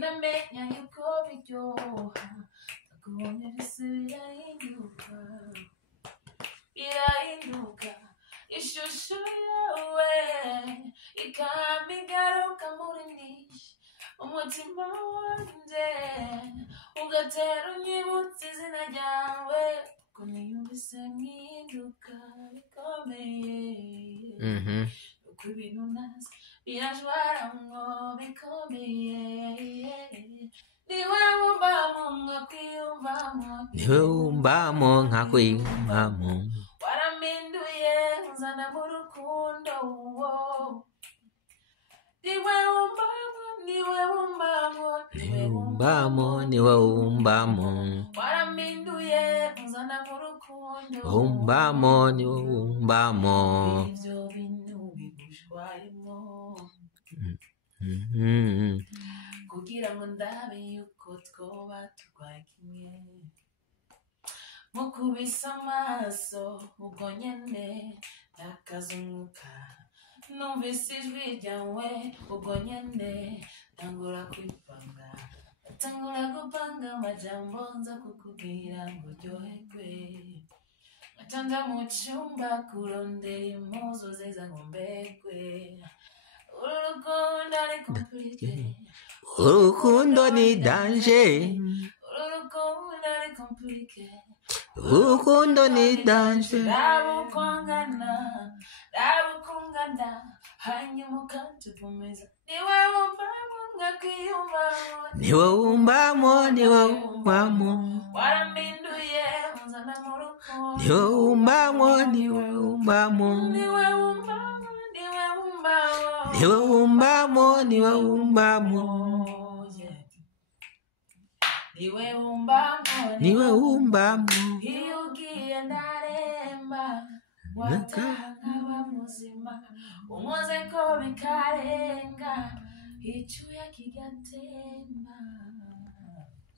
Namenya yuko biryoha takubonye bisubira hinduka birahinduka ishusho yawe ikamba igaruka muri nishi umutima wanje ugatera unyibutsa izina ryawe ko niyumvise mpinduka bikomeye uko ibintu nazi birajwaramwo bikomeye niwe wumbamo nkakwiyumvamo warampinduye uzana mu rukundo niwe wumbamo warampinduye uzana mu rukundo wumbamo ivyo bintu bigushwayemwo kugira ngo ndabe yuko twoba turwaye kimwe mukubise amaso ubwo nyene ndakazunguka numvise ijwi ryawe ubwo nyene ntangura kwipanga atangura gupanga amajambo nza kukubwira ngo uryoherwe atanja mu cumba kurondera impuzu ziza ngo mbegwe urukundo ni compliqué urukundo ni danger urukundo ni compliqué urukundo ni danger ndabukungana hanyuma ukatuvumeza niwe wumbamo warampinduye unzana mu rukundo niwe wumbamo iyo ugiye ndaremba wataha nkaba muzima unkoze ko bikarenga icyuya kigatemba.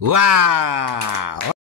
Wow!